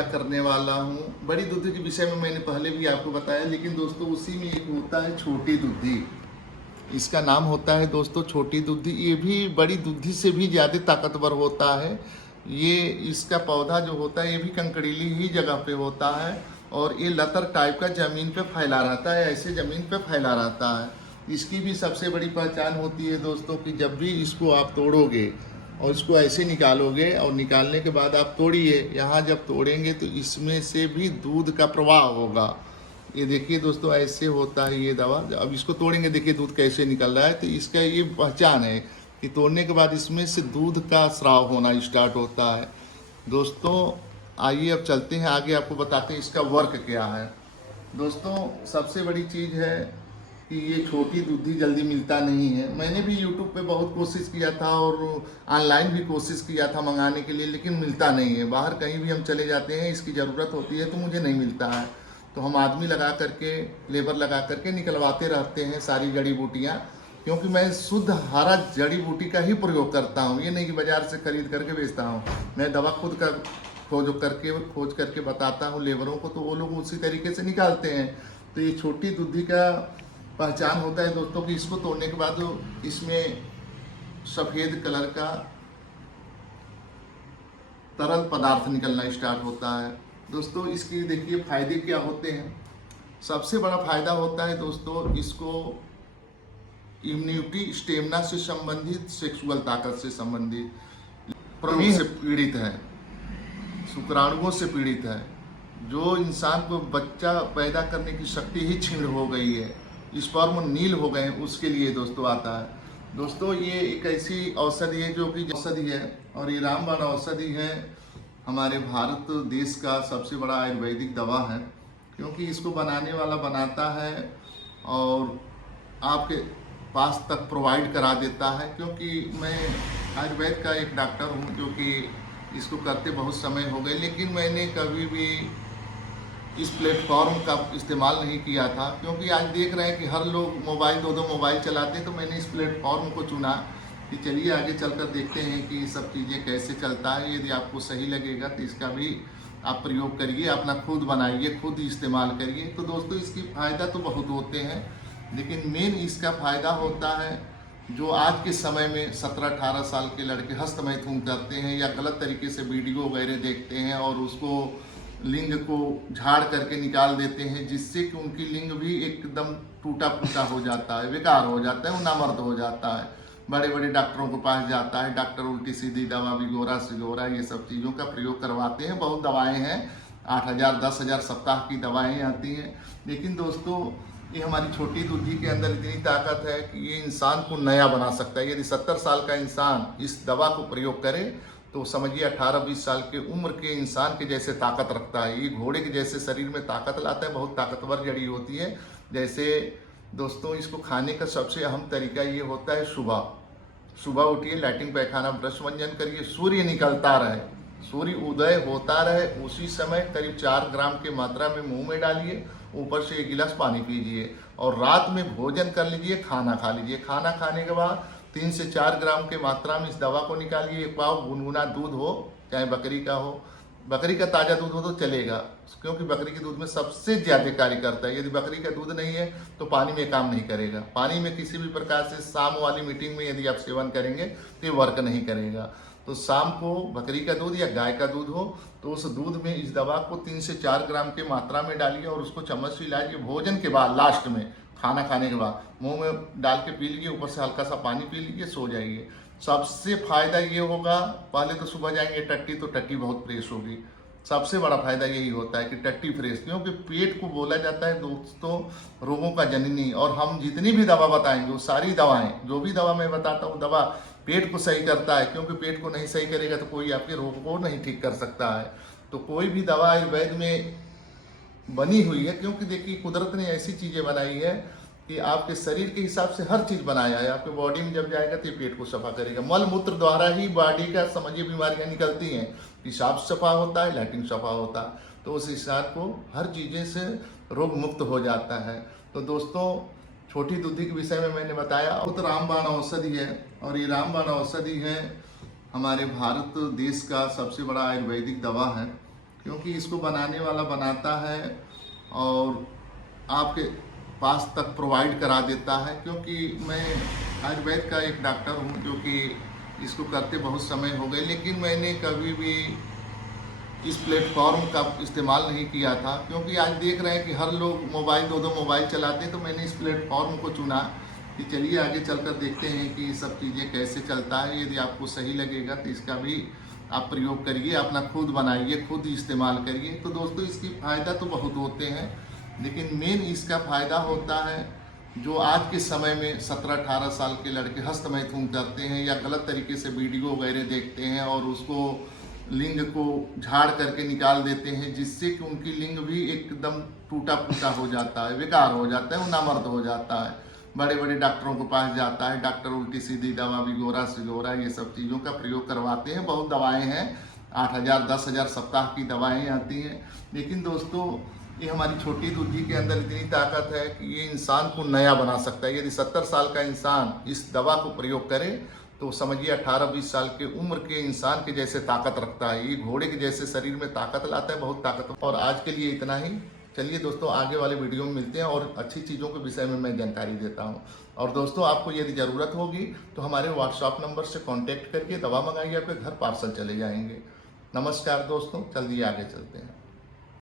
चर्चा करने वाला हूँ। बड़ी दूधी के विषय में मैंने पहले भी आपको बताया, लेकिन दोस्तों उसी में एक होता है छोटी दूधी। इसका नाम होता है दोस्तों छोटी दूधी। ये भी बड़ी दूधी से भी ज़्यादा ताकतवर होता है। ये इसका पौधा जो होता है ये भी कंकड़ीली ही जगह पे होता है और ये लतर टाइप का ज़मीन पे फैला रहता है, ऐसे ज़मीन पे फैला रहता है। इसकी भी सबसे बड़ी पहचान होती है दोस्तों कि जब भी इसको आप तोड़ोगे और इसको ऐसे निकालोगे और निकालने के बाद आप तोड़िए, यहाँ जब तोड़ेंगे तो इसमें से भी दूध का प्रवाह होगा। ये देखिए दोस्तों ऐसे होता है ये दवा। अब इसको तोड़ेंगे, देखिए दूध कैसे निकल रहा है। तो इसका ये पहचान है कि तोड़ने के बाद इसमें से दूध का स्राव होना स्टार्ट होता है। दोस्तों आइए अब चलते हैं आगे, आपको बताते हैं इसका वर्क क्या है। दोस्तों सबसे बड़ी चीज़ है कि ये छोटी दूधी जल्दी मिलता नहीं है। मैंने भी यूट्यूब पे बहुत कोशिश किया था और ऑनलाइन भी कोशिश किया था मंगाने के लिए, लेकिन मिलता नहीं है। बाहर कहीं भी हम चले जाते हैं, इसकी ज़रूरत होती है तो मुझे नहीं मिलता है। तो हम आदमी लगा करके, लेबर लगा करके निकलवाते रहते हैं सारी जड़ी बूटियाँ, क्योंकि मैं शुद्ध हरा जड़ी बूटी का ही प्रयोग करता हूँ। ये नहीं कि बाज़ार से खरीद करके बेचता हूँ। मैं दवा खुद का खोज करके बताता हूँ लेबरों को, तो वो लोग उसी तरीके से निकालते हैं। तो ये छोटी दूधी का पहचान होता है दोस्तों कि इसको तोड़ने के बाद इसमें सफ़ेद कलर का तरल पदार्थ निकलना स्टार्ट होता है। दोस्तों इसकी देखिए फायदे क्या होते हैं। सबसे बड़ा फायदा होता है दोस्तों इसको इम्यूनिटी स्टेमिना से संबंधित, सेक्सुअल ताकत से संबंधित, प्रमेह से पीड़ित है, शुक्राणुओं से पीड़ित है, जो इंसान को बच्चा पैदा करने की शक्ति ही छीन हो गई है, स्पर्म नील हो गए हैं, उसके लिए दोस्तों आता है। दोस्तों ये एक ऐसी औषधि है जो कि औषधि है और ये रामबाण औषधि है। हमारे भारत देश का सबसे बड़ा आयुर्वेदिक दवा है, क्योंकि इसको बनाने वाला बनाता है और आपके पास तक प्रोवाइड करा देता है। क्योंकि मैं आयुर्वेद का एक डॉक्टर हूँ जो कि इसको करते बहुत समय हो गए, लेकिन मैंने कभी भी इस प्लेटफॉर्म का इस्तेमाल नहीं किया था। क्योंकि आज देख रहे हैं कि हर लोग मोबाइल, दो मोबाइल चलाते हैं, तो मैंने इस प्लेटफॉर्म को चुना कि चलिए आगे चलकर देखते हैं कि सब चीज़ें कैसे चलता है। यदि आपको सही लगेगा तो इसका भी आप प्रयोग करिए, अपना खुद बनाइए, खुद इस्तेमाल करिए। तो दोस्तों इसकी फ़ायदा तो बहुत होते हैं, लेकिन मेन इसका फ़ायदा होता है जो आज के समय में 17-18 साल के लड़के हस्तमैथुन करते हैं या गलत तरीके से वीडियो वगैरह देखते हैं और उसको लिंग को झाड़ करके निकाल देते हैं, जिससे कि उनकी लिंग भी एकदम टूटा फूटा हो जाता है, बेकार हो जाता है, वो नामर्द हो जाता है। बड़े बड़े डॉक्टरों के पास जाता है, डॉक्टर उल्टी सीधी दवा, भिगोरा सिगोरा, ये सब चीज़ों का प्रयोग करवाते हैं। बहुत दवाएं हैं, 8,000 10,000 सप्ताह की दवाएं आती हैं। लेकिन दोस्तों ये हमारी छोटी दूधी के अंदर इतनी ताकत है कि ये इंसान को नया बना सकता है। यदि 70 साल का इंसान इस दवा को प्रयोग करे तो समझिए 18-20 साल के उम्र के इंसान के जैसे ताकत रखता है। ये घोड़े के जैसे शरीर में ताकत लाता है। बहुत ताकतवर जड़ी होती है। जैसे दोस्तों इसको खाने का सबसे अहम तरीका ये होता है, सुबह उठिए, लैट्रिन पैखाना ब्रश मंजन करिए, सूर्य निकलता रहे, सूर्य उदय होता रहे, उसी समय करीब 4 ग्राम की मात्रा में मुंह में डालिए, ऊपर से 1 गिलास पानी पीजिए और रात में भोजन कर लीजिए, खाना खा लीजिए। खाना खाने के बाद 3 से 4 ग्राम के मात्रा में इस दवा को निकालिए। 1 पाव गुनगुना दूध हो, चाहे बकरी का हो, बकरी का ताज़ा दूध हो तो चलेगा, क्योंकि बकरी के दूध में सबसे ज़्यादा कार्य करता है। यदि बकरी का दूध नहीं है तो पानी में काम नहीं करेगा। पानी में किसी भी प्रकार से शाम वाली मीटिंग में यदि आप सेवन करेंगे तो ये वर्क नहीं करेगा। तो शाम को बकरी का दूध या गाय का दूध हो तो उस दूध में इस दवा को 3 से 4 ग्राम की मात्रा में डालिए और उसको चम्मच से हिलाइए। भोजन के बाद लास्ट में, खाना खाने के बाद मुंह में डाल के पी लीजिए, ऊपर से हल्का सा पानी पी लीजिए, सो जाइए। सबसे फायदा ये होगा, पहले तो सुबह जाएंगे टट्टी, तो टट्टी बहुत फ्रेश होगी। सबसे बड़ा फायदा यही होता है कि टट्टी फ्रेश, क्योंकि पेट को बोला जाता है दोस्तों रोगों का जननी। और हम जितनी भी दवा बताएंगे वो सारी दवाएं, जो भी दवा मैं बताता हूँ, दवा पेट को सही करता है, क्योंकि पेट को नहीं सही करेगा तो कोई आपके रोग को नहीं ठीक कर सकता है। तो कोई भी दवा आयुर्वेद में बनी हुई है, क्योंकि देखिए कुदरत ने ऐसी चीज़ें बनाई है कि आपके शरीर के हिसाब से हर चीज़ बनाया है। आपके बॉडी में जब जाएगा तो ये पेट को सफा करेगा। मल मूत्र द्वारा ही बॉडी का समझिए बीमारियां निकलती हैं। पेशाब सफा होता है, लैट्रिन सफा होता है, तो उस हिसाब को हर चीज़ें से रोग मुक्त हो जाता है। तो दोस्तों छोटी दूधी के विषय में मैंने बताया। तो रामबाण औषधि है और ये रामबाण औषधि है हमारे भारत देश का सबसे बड़ा आयुर्वेदिक दवा है। क्योंकि इसको बनाने वाला बनाता है और आपके पास तक प्रोवाइड करा देता है। क्योंकि मैं आयुर्वेद का एक डॉक्टर हूँ जो कि इसको करते बहुत समय हो गए, लेकिन मैंने कभी भी इस प्लेटफॉर्म का इस्तेमाल नहीं किया था। क्योंकि आज देख रहे हैं कि हर लोग मोबाइल, दो मोबाइल चलाते हैं, तो मैंने इस प्लेटफॉर्म को चुना कि चलिए आगे चलकर देखते हैं कि ये सब चीज़ें कैसे चलता है। यदि आपको सही लगेगा तो इसका भी आप प्रयोग करिए, अपना खुद बनाइए, खुद इस्तेमाल करिए। तो दोस्तों, इसकी फ़ायदा तो बहुत होते हैं, लेकिन मेन इसका फ़ायदा होता है जो आज के समय में 17-18 साल के लड़के हस्त मैथुन करते हैं या गलत तरीके से वीडियो वगैरह देखते हैं और उसको लिंग को झाड़ करके निकाल देते हैं, जिससे कि उनकी लिंग भी एकदम टूटा फूटा हो जाता है, बेकार हो जाता है, वो नामर्द हो जाता है। बड़े बड़े डॉक्टरों के पास जाता है, डॉक्टर उल्टी सीधी दवा, भिगोरा सिगोरा, ये सब चीज़ों का प्रयोग करवाते हैं। बहुत दवाएं हैं, 8,000 10,000 सप्ताह की दवाएं आती हैं। लेकिन दोस्तों, ये हमारी छोटी दूधी के अंदर इतनी ताकत है कि ये इंसान को नया बना सकता है। यदि 70 साल का इंसान इस दवा को प्रयोग करे तो समझिए 18-20 साल के उम्र के इंसान के जैसे ताकत रखता है। ये घोड़े के जैसे शरीर में ताकत लाता है, बहुत ताकत। और आज के लिए इतना ही। चलिए दोस्तों, आगे वाले वीडियो में मिलते हैं और अच्छी चीज़ों के विषय में मैं जानकारी देता हूँ। और दोस्तों, आपको यदि ज़रूरत होगी तो हमारे व्हाट्सएप नंबर से कांटेक्ट करके दवा मंगाइए, आपके घर पार्सल चले जाएंगे। नमस्कार दोस्तों, जल्दी आगे चलते हैं।